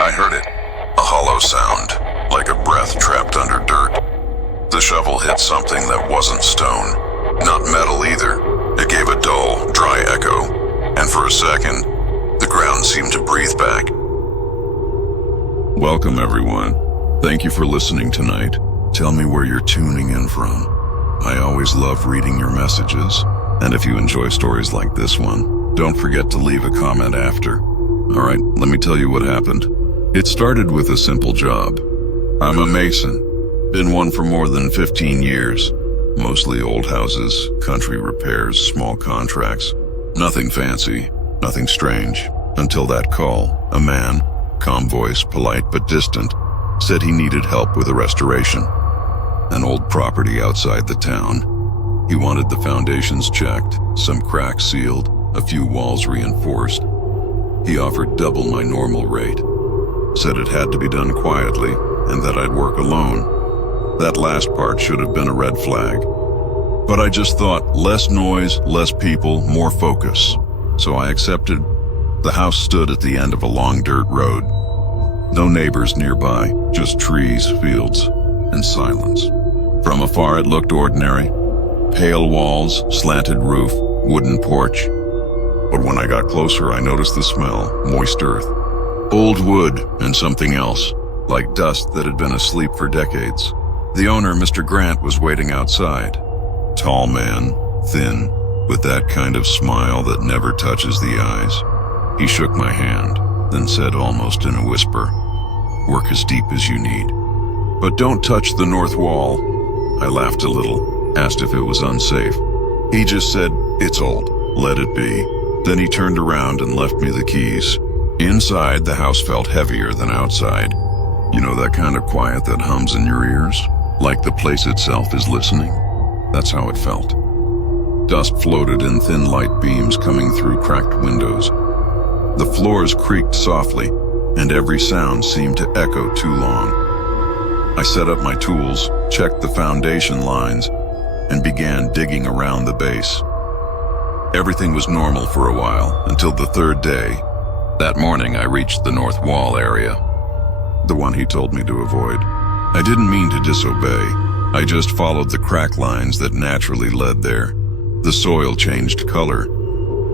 I heard it, a hollow sound, like a breath trapped under dirt. The shovel hit something that wasn't stone, not metal either. It gave a dull, dry echo, and for a second, the ground seemed to breathe back. Welcome, everyone. Thank you for listening tonight. Tell me where you're tuning in from. I always love reading your messages, and if you enjoy stories like this one, don't forget to leave a comment after. Alright, let me tell you what happened. It started with a simple job. I'm a mason. Been one for more than 15 years. Mostly old houses, country repairs, small contracts. Nothing fancy, nothing strange. Until that call, a man, calm voice, polite but distant, said he needed help with a restoration. An old property outside the town. He wanted the foundations checked, some cracks sealed, a few walls reinforced. He offered double my normal rate. Said it had to be done quietly and that I'd work alone. That last part should have been a red flag. But I just thought less noise, less people, more focus. So I accepted. The house stood at the end of a long dirt road. No neighbors nearby, just trees, fields, and silence. From afar it looked ordinary. Pale walls, slanted roof, wooden porch. But when I got closer, I noticed the smell, moist earth. Old wood and something else, like dust that had been asleep for decades. The owner, Mr. Grant, was waiting outside. Tall man, thin, with that kind of smile that never touches the eyes. He shook my hand, then said almost in a whisper, "Work as deep as you need. But don't touch the north wall." I laughed a little, asked if it was unsafe. He just said, "It's old, let it be." Then he turned around and left me the keys. Inside, the house felt heavier than outside. You know that kind of quiet that hums in your ears? Like the place itself is listening? That's how it felt. Dust floated in thin light beams coming through cracked windows. The floors creaked softly, and every sound seemed to echo too long. I set up my tools, checked the foundation lines, and began digging around the base. Everything was normal for a while, until the third day. That morning I reached the north wall area, the one he told me to avoid. I didn't mean to disobey. I just followed the crack lines that naturally led there. The soil changed color,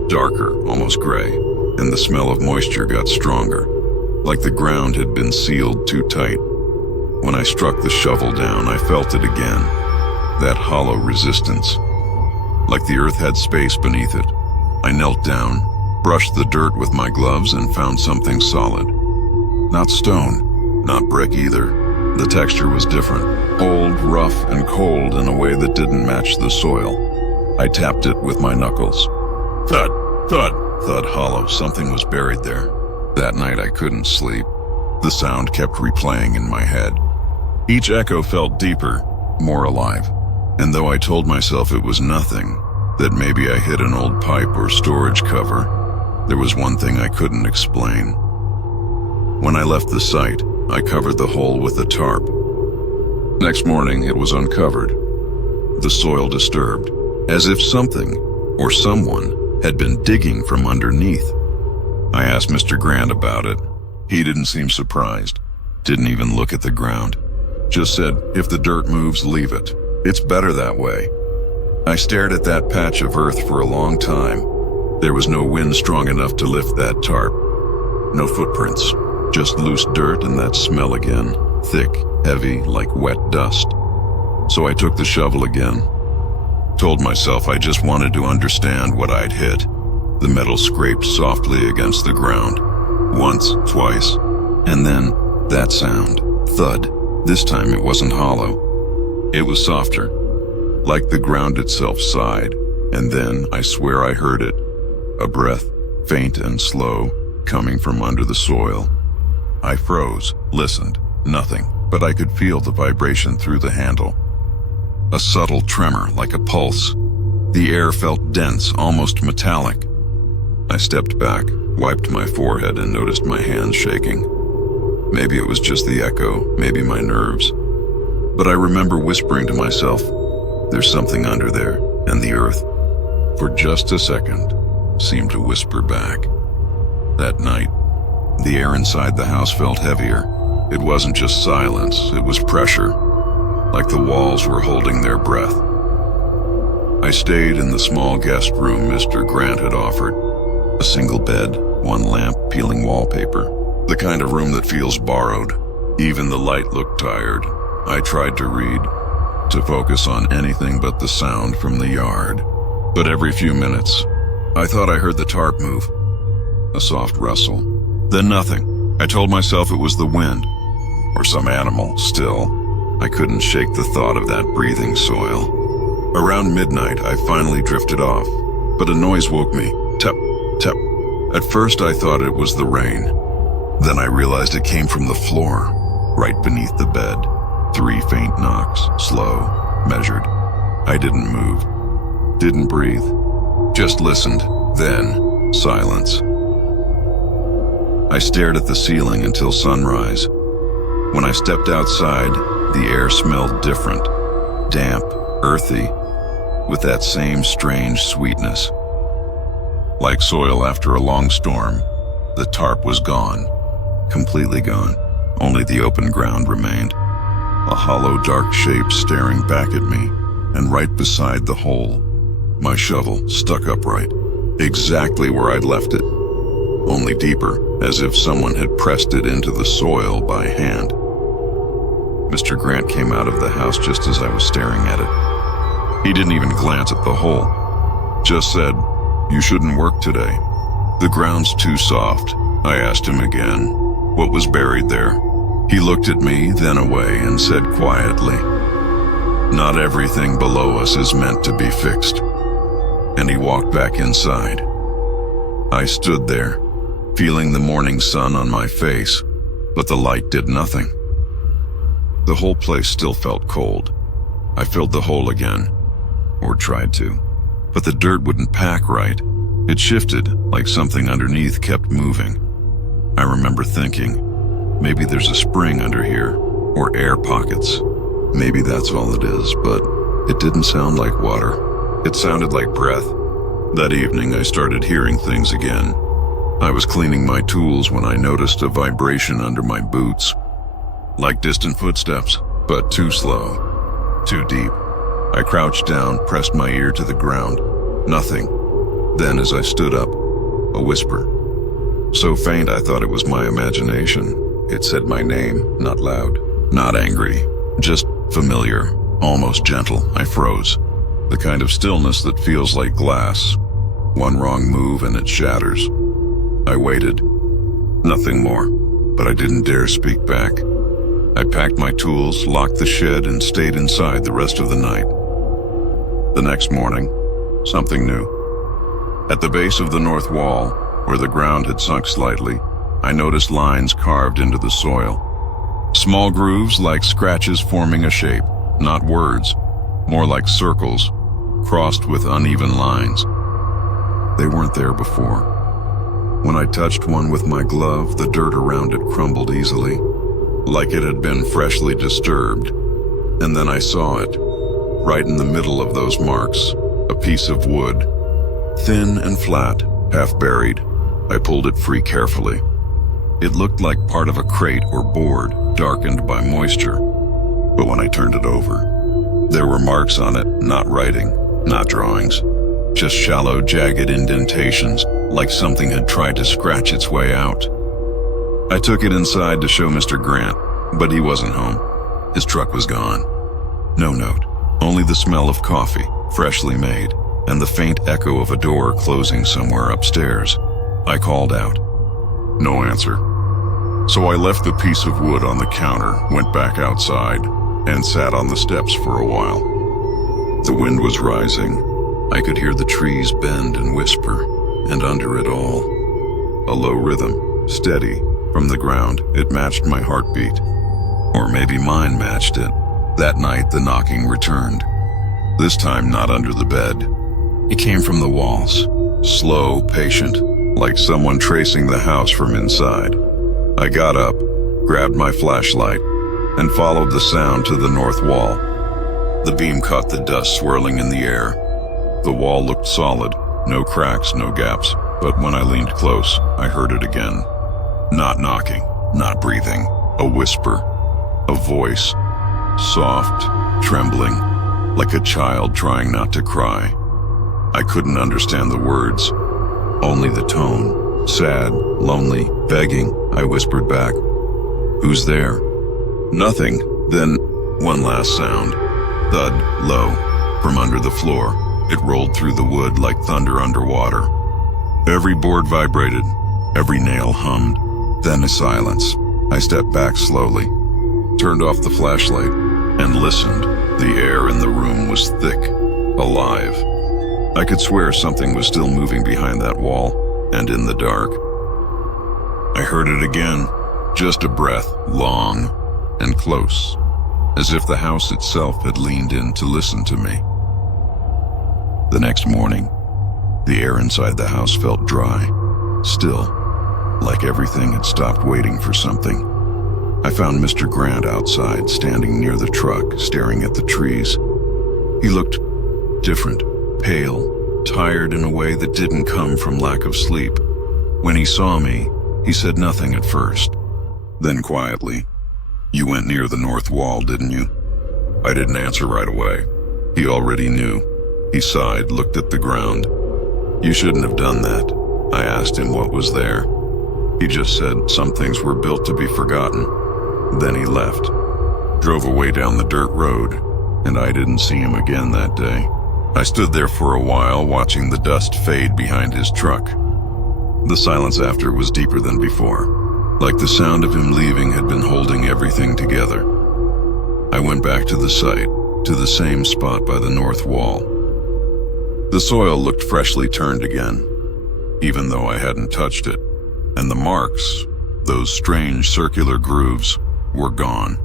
darker, almost gray, and the smell of moisture got stronger, like the ground had been sealed too tight. When I struck the shovel down, I felt it again, that hollow resistance, like the earth had space beneath it. I knelt down, brushed the dirt with my gloves, and found something solid. Not stone, not brick either. The texture was different, old, rough, and cold in a way that didn't match the soil. I tapped it with my knuckles. Thud, thud, thud, hollow. Something was buried there. That night I couldn't sleep. The sound kept replaying in my head. Each echo felt deeper, more alive. And though I told myself it was nothing, that maybe I hit an old pipe or storage cover, there was one thing I couldn't explain. When I left the site, I covered the hole with a tarp. Next morning, it was uncovered. The soil disturbed, as if something, or someone, had been digging from underneath. I asked Mr. Grant about it. He didn't seem surprised, didn't even look at the ground. Just said, "If the dirt moves, leave it. It's better that way." I stared at that patch of earth for a long time. There was no wind strong enough to lift that tarp. No footprints, just loose dirt and that smell again, thick, heavy, like wet dust. So I took the shovel again. Told myself I just wanted to understand what I'd hit. The metal scraped softly against the ground. Once, twice, and then that sound, thud. This time it wasn't hollow. It was softer, like the ground itself sighed, and then I swear I heard it. A breath, faint and slow, coming from under the soil. I froze, listened, nothing, but I could feel the vibration through the handle. A subtle tremor, like a pulse. The air felt dense, almost metallic. I stepped back, wiped my forehead, and noticed my hands shaking. Maybe it was just the echo, maybe my nerves. But I remember whispering to myself, "There's something under there," and the earth, for just a second, seemed to whisper back. That night, The air inside the house felt heavier. It wasn't just silence, it was pressure, like the walls were holding their breath. I stayed in the small guest room Mr. Grant had offered. A single bed, one lamp, peeling wallpaper. The kind of room that feels borrowed. Even the light looked tired. I tried to read, to focus on anything but the sound from the yard. But every few minutes, I thought I heard the tarp move. A soft rustle. Then nothing. I told myself it was the wind, or some animal. Still, I couldn't shake the thought of that breathing soil. Around midnight, I finally drifted off, but a noise woke me. Tap, tap. At first, I thought it was the rain. Then I realized it came from the floor, right beneath the bed. 3 faint knocks, slow, measured. I didn't move, didn't breathe, just listened. Then, silence. I stared at the ceiling until sunrise. When I stepped outside, the air smelled different, damp, earthy, with that same strange sweetness. Like soil after a long storm, the tarp was gone, completely gone. Only the open ground remained. A hollow, dark shape staring back at me, and right beside the hole, my shovel stuck upright, exactly where I'd left it, only deeper, as if someone had pressed it into the soil by hand. Mr. Grant came out of the house just as I was staring at it. He didn't even glance at the hole, just said, "You shouldn't work today. The ground's too soft." I asked him again, what was buried there. He looked at me, then away, and said quietly, "Not everything below us is meant to be fixed." And he walked back inside. I stood there, feeling the morning sun on my face, but the light did nothing. The whole place still felt cold. I filled the hole again, or tried to, but the dirt wouldn't pack right. It shifted, like something underneath kept moving. I remember thinking, maybe there's a spring under here, or air pockets. Maybe that's all it is, but it didn't sound like water. It sounded like breath. That evening, I started hearing things again. I was cleaning my tools when I noticed a vibration under my boots. Like distant footsteps, but too slow, too deep. I crouched down, pressed my ear to the ground. Nothing. Then, as I stood up, a whisper. So faint I thought it was my imagination. It said my name, not loud, not angry, just familiar, almost gentle. I froze. The kind of stillness that feels like glass. One wrong move and it shatters. I waited. Nothing more, but I didn't dare speak back. I packed my tools, locked the shed, and stayed inside the rest of the night. The next morning, something new. At the base of the north wall, where the ground had sunk slightly, I noticed lines carved into the soil. Small grooves like scratches forming a shape, not words, more like circles, crossed with uneven lines. They weren't there before. When I touched one with my glove, the dirt around it crumbled easily, like it had been freshly disturbed. And then I saw it, right in the middle of those marks, a piece of wood, thin and flat, half buried. I pulled it free carefully. It looked like part of a crate or board, darkened by moisture. But when I turned it over, there were marks on it, not writing, not drawings, just shallow, jagged indentations, like something had tried to scratch its way out. I took it inside to show Mr. Grant, but he wasn't home. His truck was gone. No note, only the smell of coffee, freshly made, and the faint echo of a door closing somewhere upstairs. I called out. No answer. So I left the piece of wood on the counter, went back outside, and sat on the steps for a while. The wind was rising. I could hear the trees bend and whisper, and under it all, a low rhythm, steady, from the ground. It matched my heartbeat. Or maybe mine matched it. That night, the knocking returned. This time not under the bed. It came from the walls, slow, patient, like someone tracing the house from inside. I got up, grabbed my flashlight, and followed the sound to the north wall. The beam caught the dust swirling in the air. The wall looked solid, no cracks, no gaps, but when I leaned close, I heard it again. Not knocking, not breathing, a whisper, a voice, soft, trembling, like a child trying not to cry. I couldn't understand the words, only the tone, sad, lonely, begging. I whispered back, "Who's there?" Nothing. Then one last sound, thud, low, from under the floor. It rolled through the wood like thunder underwater. Every board vibrated, every nail hummed. Then a silence. I stepped back slowly, turned off the flashlight, and listened. The air in the room was thick, alive. I could swear something was still moving behind that wall, and in the dark. I heard it again, just a breath, long and close, as if the house itself had leaned in to listen to me. The next morning, the air inside the house felt dry, still, like everything had stopped waiting for something. I found Mr. Grant outside, standing near the truck, staring at the trees. He looked different, pale, tired in a way that didn't come from lack of sleep. When he saw me, he said nothing at first. Then quietly, "You went near the north wall, didn't you?" I didn't answer right away. He already knew. He sighed, looked at the ground. "You shouldn't have done that." I asked him what was there. He just said some things were built to be forgotten. Then he left, drove away down the dirt road, and I didn't see him again that day. I stood there for a while, watching the dust fade behind his truck. The silence after was deeper than before, like the sound of him leaving had been holding everything together. I went back to the site, to the same spot by the north wall. The soil looked freshly turned again, even though I hadn't touched it, and the marks, those strange circular grooves, were gone,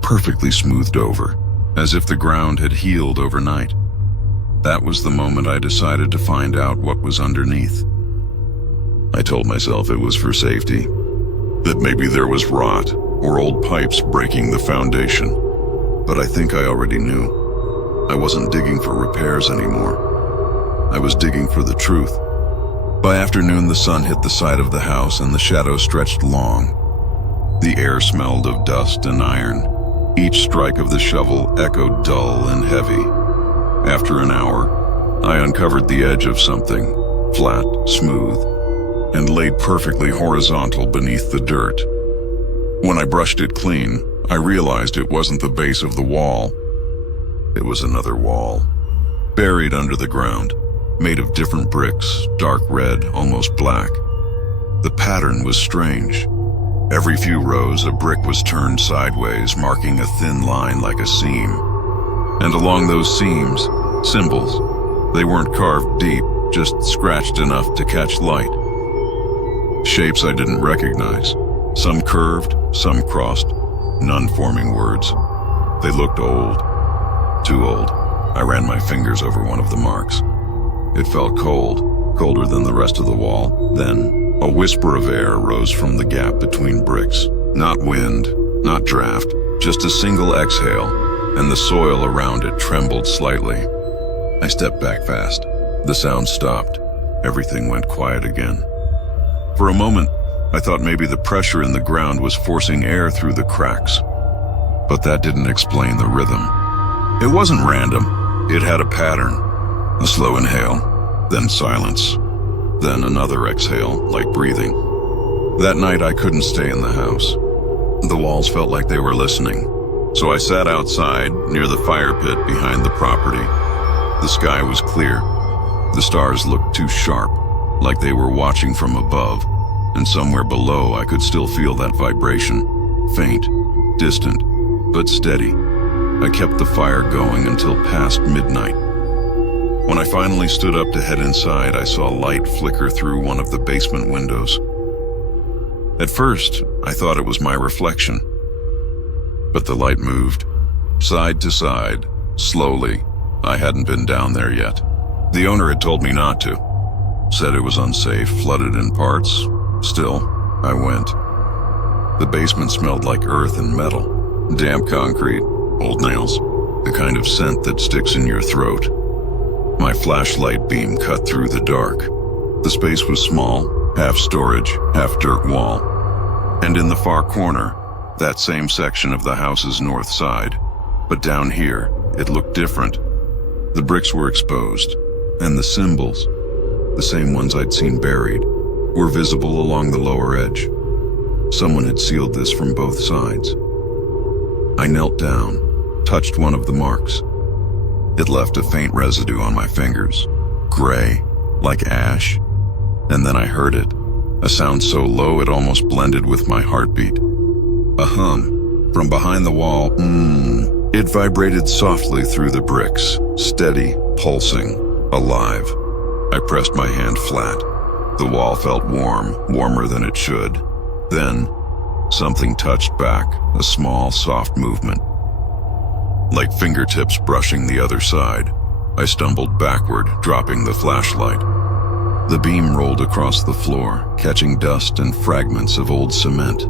perfectly smoothed over, as if the ground had healed overnight. That was the moment I decided to find out what was underneath. I told myself it was for safety, that maybe there was rot or old pipes breaking the foundation, but I think I already knew. I wasn't digging for repairs anymore. I was digging for the truth. By afternoon, the sun hit the side of the house and the shadows stretched long. The air smelled of dust and iron. Each strike of the shovel echoed dull and heavy. After an hour, I uncovered the edge of something, flat, smooth, and laid perfectly horizontal beneath the dirt. When I brushed it clean, I realized it wasn't the base of the wall. It was another wall, buried under the ground, made of different bricks, dark red, almost black. The pattern was strange. Every few rows, a brick was turned sideways, marking a thin line like a seam. And along those seams, symbols. They weren't carved deep, just scratched enough to catch light. Shapes I didn't recognize. Some curved, some crossed, none forming words. They looked old, too old. I ran my fingers over one of the marks. It felt cold, colder than the rest of the wall. Then, a whisper of air rose from the gap between bricks. Not wind, not draft, just a single exhale, and the soil around it trembled slightly. I stepped back fast. The sound stopped. Everything went quiet again. For a moment, I thought maybe the pressure in the ground was forcing air through the cracks. But that didn't explain the rhythm. It wasn't random. It had a pattern. A slow inhale, then silence, then another exhale, like breathing. That night I couldn't stay in the house. The walls felt like they were listening. So I sat outside, near the fire pit behind the property. The sky was clear. The stars looked too sharp, like they were watching from above, and somewhere below I could still feel that vibration, faint, distant, but steady. I kept the fire going until past midnight. When I finally stood up to head inside, I saw light flicker through one of the basement windows. At first, I thought it was my reflection. But the light moved, side to side, slowly. I hadn't been down there yet. The owner had told me not to. Said it was unsafe, flooded in parts. Still, I went. The basement smelled like earth and metal, damp concrete, old nails, the kind of scent that sticks in your throat. My flashlight beam cut through the dark. The space was small, half storage, half dirt wall. And in the far corner, that same section of the house's north side. But down here, it looked different. The bricks were exposed, and the symbols, the same ones I'd seen buried, were visible along the lower edge. Someone had sealed this from both sides. I knelt down, touched one of the marks. It left a faint residue on my fingers, gray, like ash. And then I heard it, a sound so low it almost blended with my heartbeat. A hum from behind the wall. It vibrated softly through the bricks, steady, pulsing, alive. I pressed my hand flat. The wall felt warm, warmer than it should. Then, something touched back, a small, soft movement. Like fingertips brushing the other side, I stumbled backward, dropping the flashlight. The beam rolled across the floor, catching dust and fragments of old cement.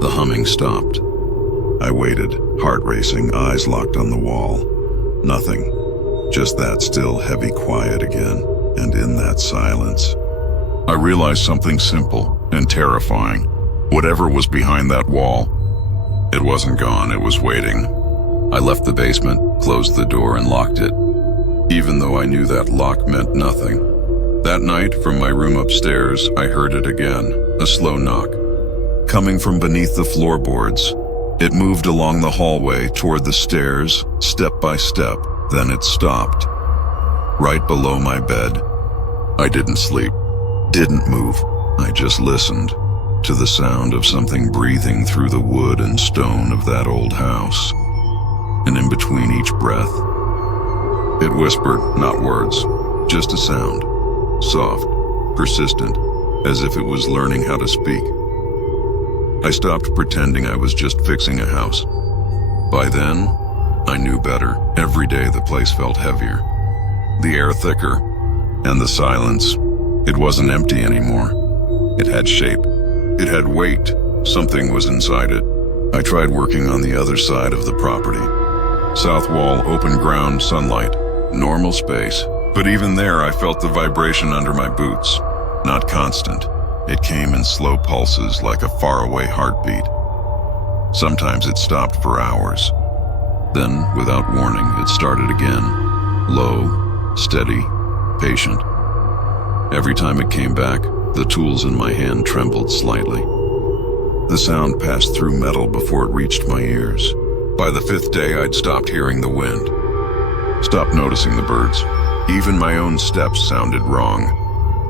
The humming stopped. I waited, heart racing, eyes locked on the wall. Nothing. Just that still, heavy quiet again. And in that silence, I realized something simple and terrifying. Whatever was behind that wall, it wasn't gone, it was waiting. I left the basement, closed the door, and locked it, even though I knew that lock meant nothing. That night, from my room upstairs, I heard it again, a slow knock. Coming from beneath the floorboards, it moved along the hallway toward the stairs, step by step, then it stopped. Right below my bed. I didn't sleep, didn't move. I just listened to the sound of something breathing through the wood and stone of that old house. And in between each breath, it whispered, not words, just a sound. Soft, persistent, as if it was learning how to speak. I stopped pretending I was just fixing a house. By then, I knew better. Every day the place felt heavier, the air thicker, and the silence. It wasn't empty anymore. It had shape. It had weight. Something was inside it. I tried working on the other side of the property. South wall, open ground, sunlight, normal space. But even there, I felt the vibration under my boots. Not constant. It came in slow pulses like a faraway heartbeat. Sometimes it stopped for hours. Then, without warning, it started again. Low, steady, patient. Every time it came back, the tools in my hand trembled slightly. The sound passed through metal before it reached my ears. By the fifth day, I'd stopped hearing the wind. Stopped noticing the birds. Even my own steps sounded wrong,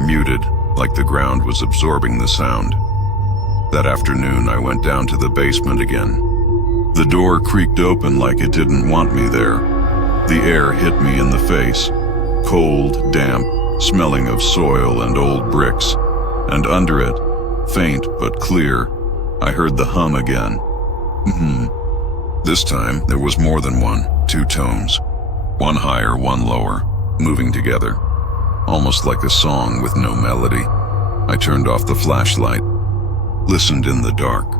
muted, like the ground was absorbing the sound. That afternoon, I went down to the basement again. The door creaked open like it didn't want me there. The air hit me in the face, cold, damp, smelling of soil and old bricks. And under it, faint but clear, I heard the hum again. This time, there was more than one, two tones. One higher, one lower, moving together, almost like a song with no melody. I turned off the flashlight, listened in the dark.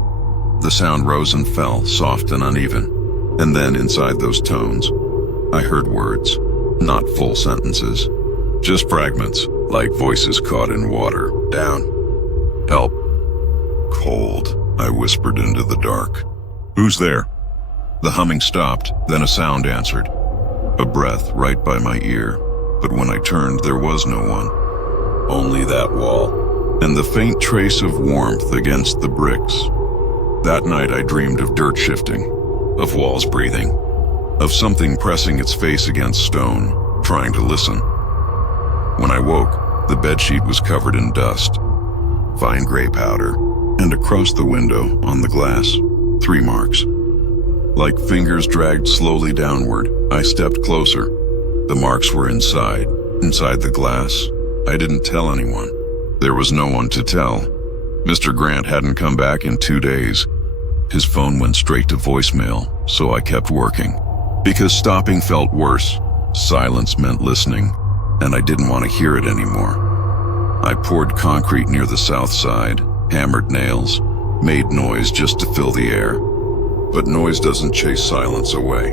The sound rose and fell, soft and uneven. And then inside those tones, I heard words, not full sentences, just fragments, like voices caught in water. Down. Help. Cold, I whispered into the dark. Who's there? The humming stopped, then a sound answered. A breath right by my ear. But when I turned, there was no one. Only that wall, and the faint trace of warmth against the bricks. That night I dreamed of dirt shifting, of walls breathing, of something pressing its face against stone, trying to listen. When I woke, the bedsheet was covered in dust, fine gray powder, and across the window, on the glass, 3 marks. Like fingers dragged slowly downward, I stepped closer. The marks were inside the glass. I didn't tell anyone. There was no one to tell. Mr. Grant hadn't come back in 2 days. His phone went straight to voicemail, so I kept working. Because stopping felt worse. Silence meant listening, and I didn't want to hear it anymore. I poured concrete near the south side, hammered nails, made noise just to fill the air. But noise doesn't chase silence away.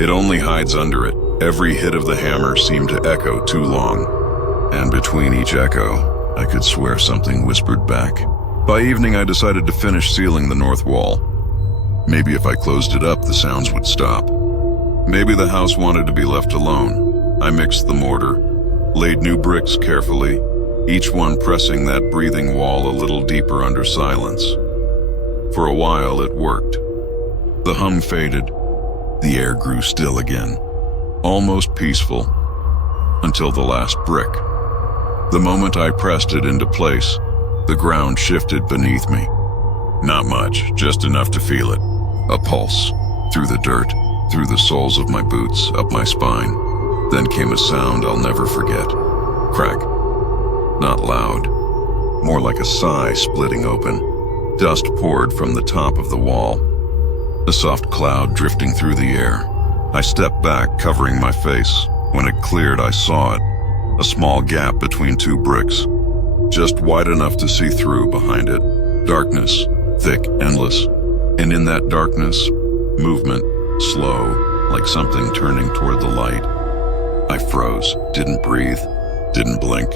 It only hides under it. Every hit of the hammer seemed to echo too long, and between each echo, I could swear something whispered back, By evening, I decided to finish sealing the north wall. Maybe if I closed it up, the sounds would stop. Maybe the house wanted to be left alone. I mixed the mortar, laid new bricks carefully, each one pressing that breathing wall a little deeper under silence. For a while, it worked. The hum faded. The air grew still again, almost peaceful, until the last brick. The moment I pressed it into place, the ground shifted beneath me. Not much, just enough to feel it. A pulse, through the dirt, through the soles of my boots, up my spine. Then came a sound I'll never forget. Crack. Not loud, more like a sigh splitting open. Dust poured from the top of the wall, a soft cloud drifting through the air. I stepped back, covering my face. When it cleared, I saw it, a small gap between two bricks, just wide enough to see through behind it. Darkness, thick, endless. And in that darkness, movement, slow, like something turning toward the light. I froze, didn't breathe, didn't blink,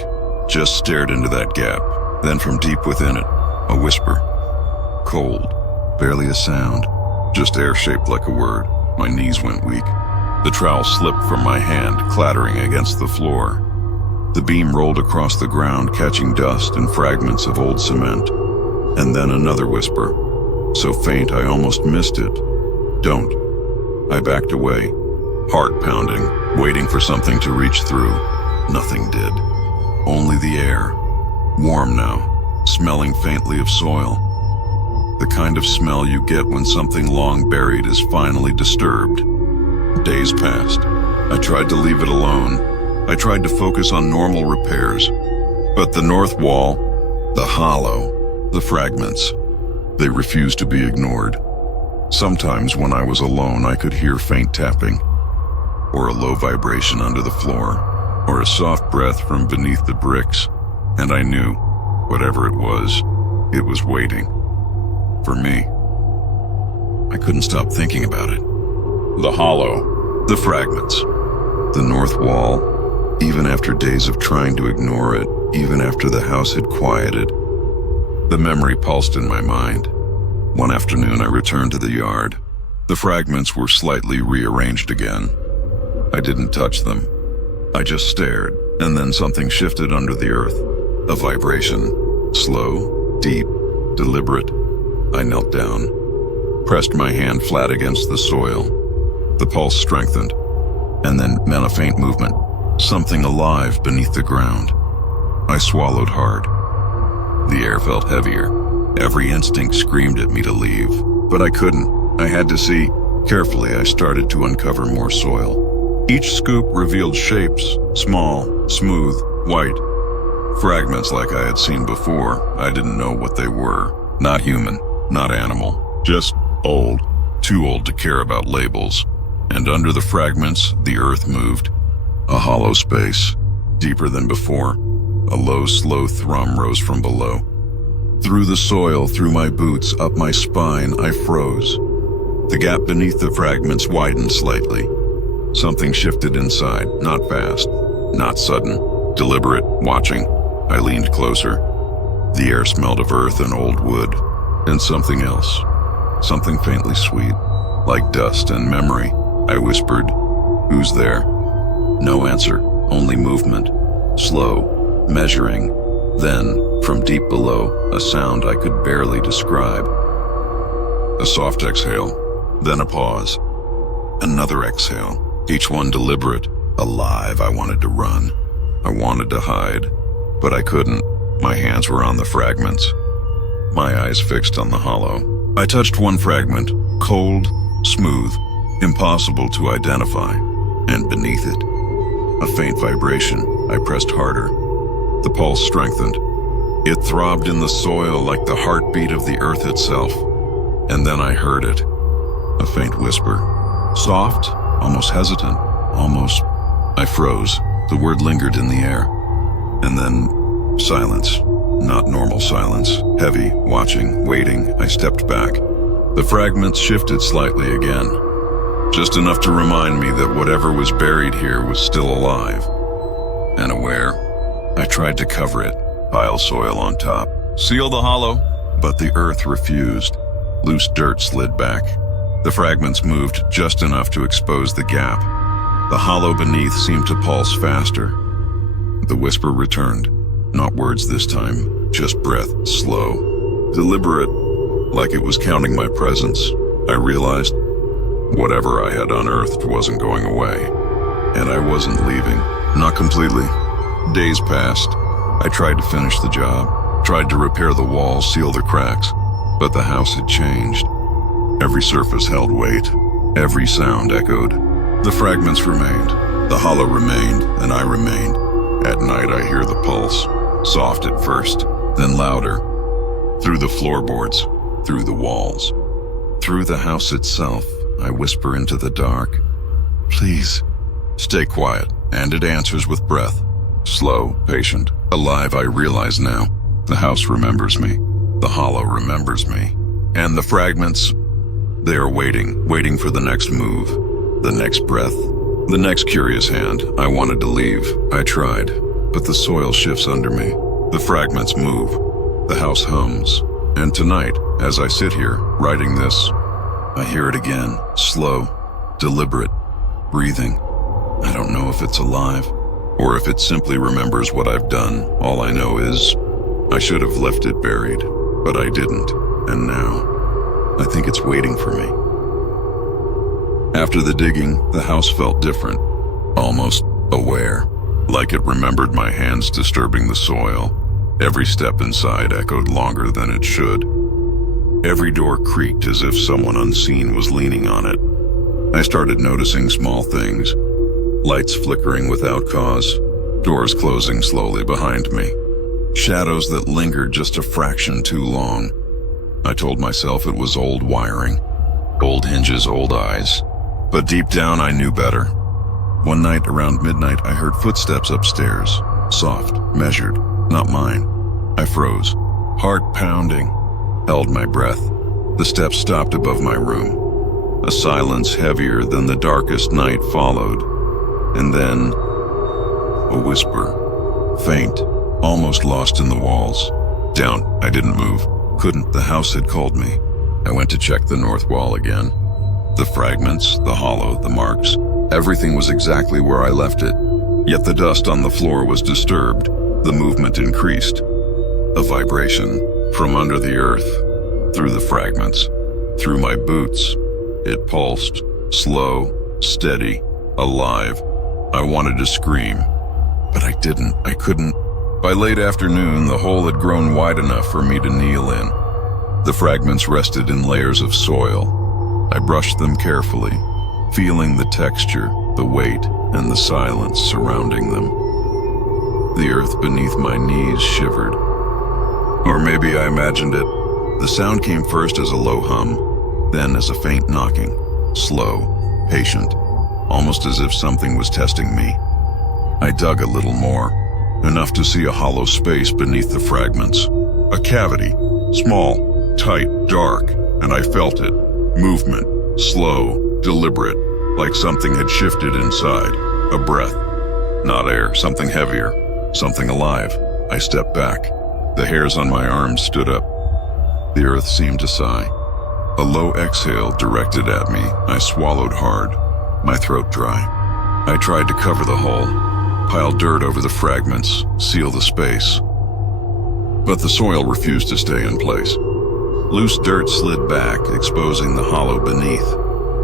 just stared into that gap. Then from deep within it, a whisper. Cold, barely a sound, just air shaped like a word. My knees went weak. The trowel slipped from my hand, clattering against the floor. The beam rolled across the ground, catching dust and fragments of old cement. And then another whisper, so faint I almost missed it. Don't. I backed away, heart pounding, waiting for something to reach through. Nothing did. Only the air, warm now, smelling faintly of soil. The kind of smell you get when something long buried is finally disturbed. Days passed. I tried to leave it alone. I tried to focus on normal repairs. But the north wall, the hollow, the fragments, they refused to be ignored. Sometimes when I was alone, I could hear faint tapping, or a low vibration under the floor, or a soft breath from beneath the bricks, and I knew, whatever it was waiting. For me. I couldn't stop thinking about it. The hollow, the fragments, the north wall, even after days of trying to ignore it, even after the house had quieted. The memory pulsed in my mind. One afternoon I returned to the yard. The fragments were slightly rearranged again. I didn't touch them. I just stared, and then something shifted under the earth. A vibration. Slow, deep, deliberate. I knelt down, pressed my hand flat against the soil. The pulse strengthened, and then meant a faint movement, something alive beneath the ground. I swallowed hard. The air felt heavier. Every instinct screamed at me to leave, but I couldn't. I had to see. Carefully, I started to uncover more soil. Each scoop revealed shapes, small, smooth, white. Fragments like I had seen before. I didn't know what they were. Not human. Not animal, just old, too old to care about labels. And under the fragments, the earth moved. A hollow space, deeper than before. A low, slow thrum rose from below. Through the soil, through my boots, up my spine, I froze. The gap beneath the fragments widened slightly. Something shifted inside, not fast, not sudden, deliberate, watching. I leaned closer. The air smelled of earth and old wood. And something else, something faintly sweet, like dust and memory. I whispered, "Who's there?" No answer, only movement, slow, measuring. Then, from deep below, a sound I could barely describe. A soft exhale, then a pause. Another exhale, each one deliberate, alive. I wanted to run. I wanted to hide, but I couldn't. My hands were on the fragments. My eyes fixed on the hollow. I touched one fragment, cold, smooth, impossible to identify, and beneath it, a faint vibration. I pressed harder. The pulse strengthened. It throbbed in the soil like the heartbeat of the earth itself. And then I heard it, a faint whisper, soft, almost hesitant, almost. I froze. The word lingered in the air. And then silence. Not normal silence, heavy, watching, waiting. I stepped back. The fragments shifted slightly again, just enough to remind me that whatever was buried here was still alive and aware. I tried to cover it, pile soil on top. Seal the hollow, But the earth refused. Loose dirt slid back. The fragments moved just enough to expose the gap. The hollow beneath seemed to pulse faster. The whisper returned. Not words this time, just breath, slow, deliberate, like it was counting my presence. I realized whatever I had unearthed wasn't going away, and I wasn't leaving. Not completely. Days passed. I tried to finish the job, tried to repair the walls, seal the cracks, but the house had changed. Every surface held weight. Every sound echoed. The fragments remained. The hollow remained, and I remained. At night I hear the pulse, soft at first, then louder. Through the floorboards, through the walls, through the house itself, I whisper into the dark, "Please, stay quiet," and it answers with breath. Slow, patient, alive. I realize now. The house remembers me. The hollow remembers me. And the fragments, they are waiting for the next move, the next breath, the next curious hand. I wanted to leave. I tried, but the soil shifts under me. The fragments move. The house hums. And tonight, as I sit here, writing this, I hear it again, slow, deliberate, breathing. I don't know if it's alive, or if it simply remembers what I've done. All I know is, I should have left it buried, but I didn't, and now, I think it's waiting for me. After the digging, the house felt different, almost aware, like it remembered my hands disturbing the soil. Every step inside echoed longer than it should. Every door creaked as if someone unseen was leaning on it. I started noticing small things. Lights flickering without cause, doors closing slowly behind me. Shadows that lingered just a fraction too long. I told myself it was old wiring, old hinges, old eyes. But deep down I knew better. One night around midnight I heard footsteps upstairs, soft, measured, not mine. I froze, heart pounding, held my breath. The steps stopped above my room. A silence heavier than the darkest night followed. And then, a whisper, faint, almost lost in the walls. Down, I didn't move, couldn't, the house had called me. I went to check the north wall again. The fragments, the hollow, the marks, everything was exactly where I left it. Yet the dust on the floor was disturbed. The movement increased. A vibration from under the earth, through the fragments, through my boots. It pulsed, slow, steady, alive. I wanted to scream, but I didn't. I couldn't. By late afternoon, the hole had grown wide enough for me to kneel in. The fragments rested in layers of soil. I brushed them carefully, feeling the texture, the weight, and the silence surrounding them. The earth beneath my knees shivered. Or maybe I imagined it. The sound came first as a low hum, then as a faint knocking, slow, patient, almost as if something was testing me. I dug a little more, enough to see a hollow space beneath the fragments. A cavity, small, tight, dark, and I felt it. Movement, slow, deliberate, like something had shifted inside. A breath, not air, something heavier, something alive. I stepped back. The hairs on my arms stood up. The earth seemed to sigh. A low exhale directed at me. I swallowed hard, my throat dry. I tried to cover the hole, pile dirt over the fragments, seal the space. But the soil refused to stay in place. Loose dirt slid back, exposing the hollow beneath.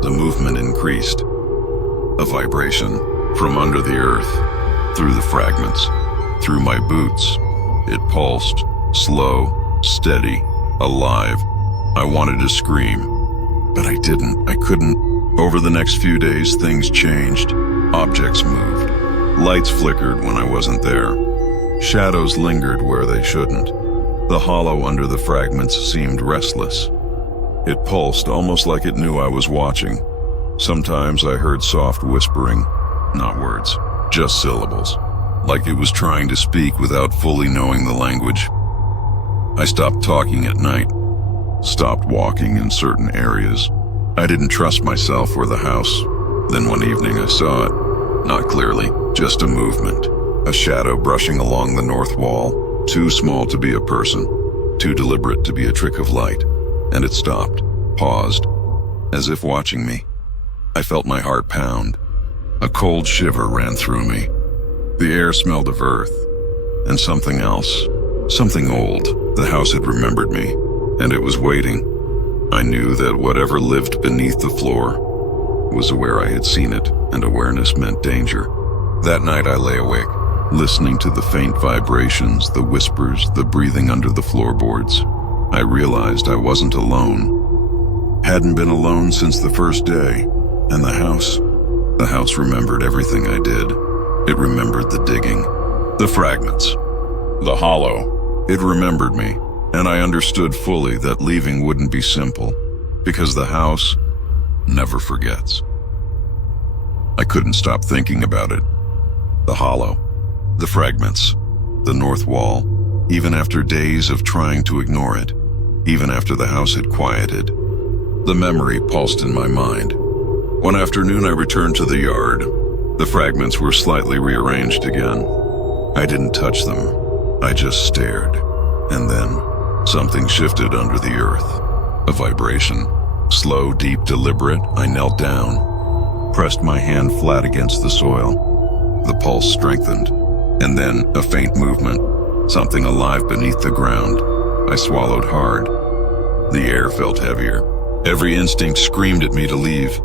The movement increased. A vibration from under the earth, through the fragments, through my boots. It pulsed, slow, steady, alive. I wanted to scream, but I didn't. I couldn't. Over the next few days, things changed. Objects moved. Lights flickered when I wasn't there. Shadows lingered where they shouldn't. The hollow under the fragments seemed restless. It pulsed almost like it knew I was watching. Sometimes I heard soft whispering, not words, just syllables, like it was trying to speak without fully knowing the language. I stopped talking at night, stopped walking in certain areas. I didn't trust myself or the house. Then one evening I saw it, not clearly, just a movement, a shadow brushing along the north wall, too small to be a person. too deliberate to be a trick of light, and it stopped, paused, as if watching me. I felt my heart pound. A cold shiver ran through me. The air smelled of earth, and something else, something old. The house had remembered me, and it was waiting. I knew that whatever lived beneath the floor was aware I had seen it, and awareness meant danger. That night I lay awake, listening to the faint vibrations, the whispers, the breathing under the floorboards. I realized I wasn't alone. Hadn't been alone since the first day, and the house remembered everything I did. It remembered the digging, the fragments, the hollow. It remembered me, and I understood fully that leaving wouldn't be simple, because the house never forgets. I couldn't stop thinking about it. The hollow, the fragments, the north wall, even after days of trying to ignore it, even after the house had quieted. The memory pulsed in my mind. One afternoon I returned to the yard. The fragments were slightly rearranged again. I didn't touch them. I just stared. And then something shifted under the earth. A vibration. Slow, deep, deliberate. I knelt down, pressed my hand flat against the soil. The pulse strengthened, and then a faint movement, something alive beneath the ground. I swallowed hard. The air felt heavier. Every instinct screamed at me to leave,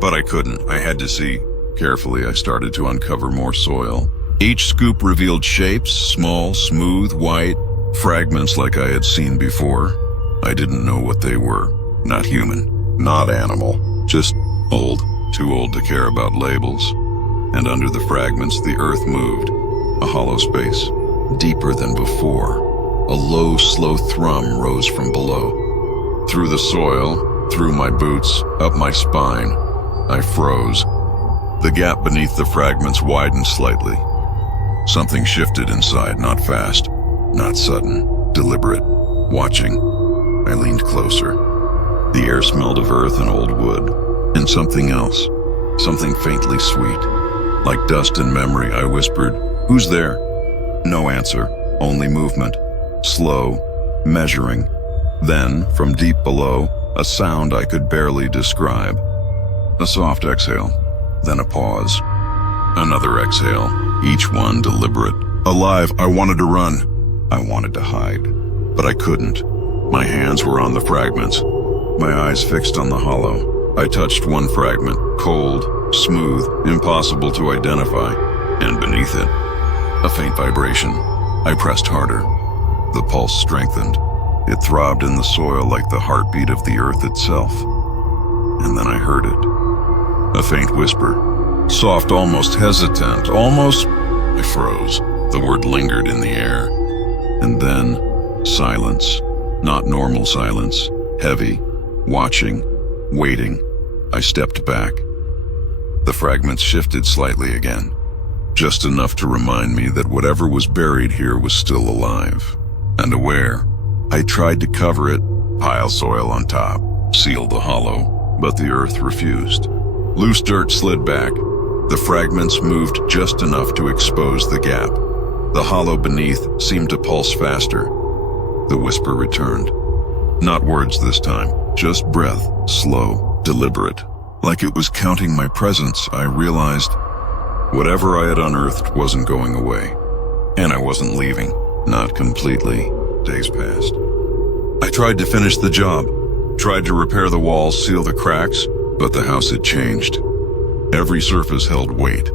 but I couldn't. I had to see. Carefully, I started to uncover more soil. Each scoop revealed shapes, small, smooth, white, fragments like I had seen before. I didn't know what they were. Not human, not animal, just old, too old to care about labels. And under the fragments, the earth moved, a hollow space, deeper than before. A low, slow thrum rose from below. Through the soil, through my boots, up my spine, I froze. The gap beneath the fragments widened slightly. Something shifted inside, not fast, not sudden, deliberate, watching. I leaned closer. The air smelled of earth and old wood, and something else, something faintly sweet. Like dust and memory, I whispered, "Who's there?" No answer, only movement, slow, measuring. Then, from deep below, a sound I could barely describe. A soft exhale, then a pause. Another exhale, each one deliberate. Alive, I wanted to run. I wanted to hide, but I couldn't. My hands were on the fragments, my eyes fixed on the hollow. I touched one fragment, cold, smooth, impossible to identify, and beneath it, a faint vibration. I pressed harder. The pulse strengthened. It throbbed in the soil like the heartbeat of the earth itself. And then I heard it. A faint whisper, soft, almost hesitant, almost... I froze. The word lingered in the air. And then, silence. Not normal silence. Heavy. Watching. Waiting. I stepped back. The fragments shifted slightly again. Just enough to remind me that whatever was buried here was still alive. And aware. I tried to cover it, pile soil on top, seal the hollow, but the earth refused. Loose dirt slid back. The fragments moved just enough to expose the gap. The hollow beneath seemed to pulse faster. The whisper returned. Not words this time, just breath, slow, deliberate. Like it was counting my presence, I realized whatever I had unearthed wasn't going away. And I wasn't leaving, not completely. Days passed. I tried to finish the job, tried to repair the walls, seal the cracks, but the house had changed. Every surface held weight.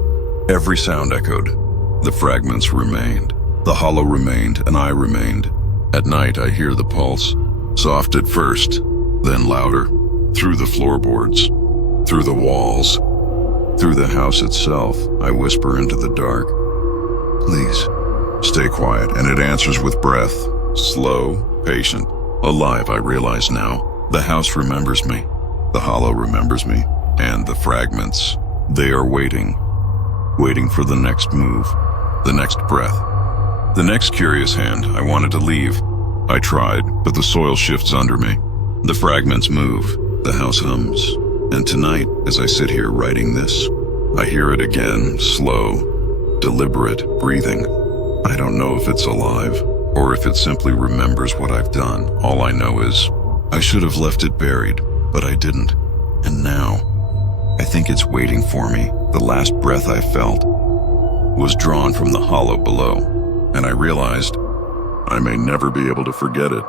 Every sound echoed. The fragments remained. The hollow remained, and I remained. At night, I hear the pulse, soft at first, then louder, through the floorboards, through the walls, through the house itself. I whisper into the dark, "Please, stay quiet," and it answers with breath. Slow, patient, alive, I realize now. The house remembers me. The hollow remembers me. And the fragments, they are waiting. Waiting for the next move, the next breath, the next curious hand. I wanted to leave. I tried, but the soil shifts under me. The fragments move. The house hums. And tonight, as I sit here writing this, I hear it again, slow, deliberate, breathing. I don't know if it's alive or if it simply remembers what I've done. All I know is I should have left it buried, but I didn't. And now, I think it's waiting for me. The last breath I felt was drawn from the hollow below, and I realized I may never be able to forget it.